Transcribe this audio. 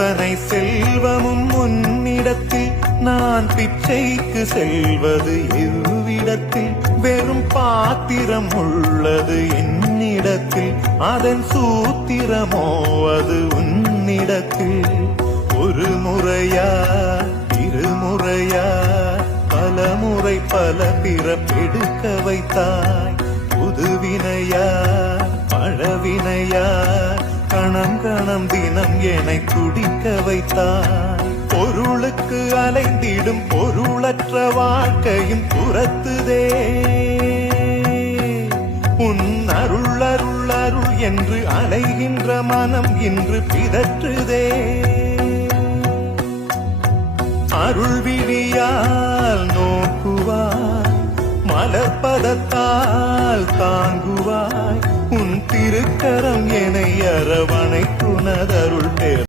அத்தனை செல்வமும் உன்னிடத்தில் நான் பிச்சைக்கு செல்வது எவ்விடத்தில் வெறும் பாத்திரம் உள்ளது என்னிடத்தில் அதன் சூத்திரமோ அது உன்னிடத்தில் ஒரு முறையா இருமுறையா பல முறை பல பிறப்பெடுக்க வைத்தாய் புதுவினையா பழவினையா கணம் கணம் தினம் என்னை துடிக்க வைத்தாய் பொருளுக்கு அலைந்திடும் பொருளற்ற வாழ்க்கையும் துரத்துதே உன் அருள் அருள் அருள் என்று அலைகின்ற மனம் இன்று பிதற்றுதே அருள் விழியால் நோக்குவாய் மலர்பதத்தால் தாங்குவாய் உன் திருக்கரம் என்னை அரவணைக்குனதருள்